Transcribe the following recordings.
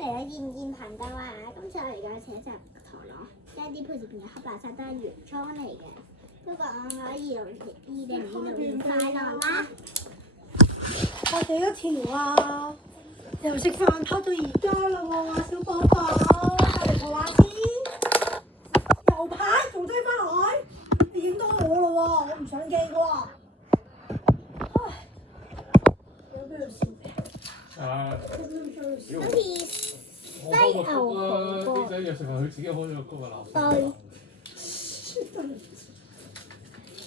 嚟嘅現頻道啊！今次我嚟介紹一隻陀螺，即係啲配件嘅盒垃圾都係原裝嚟嘅。不過我可以用2026年快樂啦！我哋一條啊，由食飯拍到而家啦喎，小寶寶，嚟坐下先。又拍仲追翻落去，你影多我啦喎，我唔上鏡嘅喎。唉，有邊度笑嘅？今次西牛紅啲仔又食埋佢自己開咗個鍋啊！對。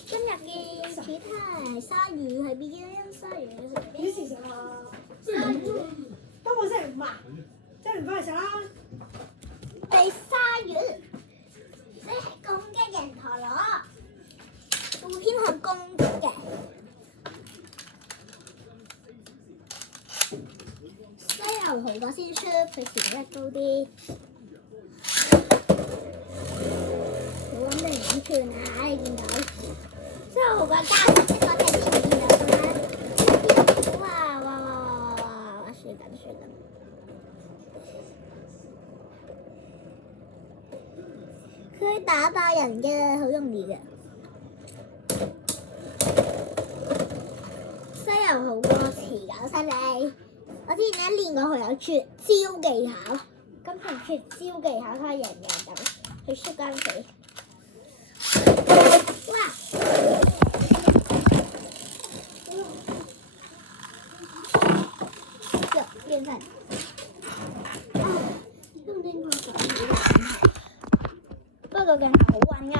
今日嘅主題係鯊魚喺邊？鯊魚喺食幾時食啊？今個星期5啊，即係唔翻去食啦。係鯊魚，即係攻擊型陀螺，會偏向攻擊嘅。西牛紅個先出，佢潛力高啲。好穩定咁轉啊！你見到？西牛紅個加速我睇見唔見到㗎？哇！輸緊！佢打爆人嘅，好容易嘅。西牛紅個持久犀利，我之前練過佢有絕招技巧，今次絕招技巧睇下贏唔贏到，佢輸緊死。哇！變成不過鏡頭好穩㗎。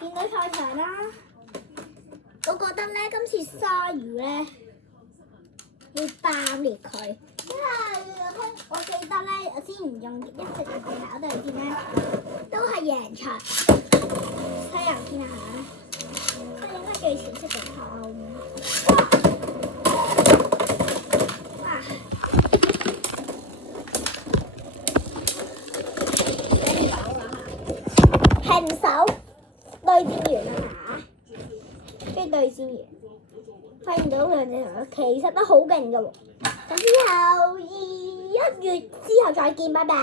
見到賽場啦，我覺得咧今次鯊魚咧要爆裂佢，因為我記得咧，我之前用一直嘅技巧對戰咧，都係贏場。西遊見下，佢應該最前識嘅炮。哇！平手對戰完啦嚇，跟住對戰完，發現到兩隻頭其實都好勁㗎喎。咁之後1月之後再見，拜拜。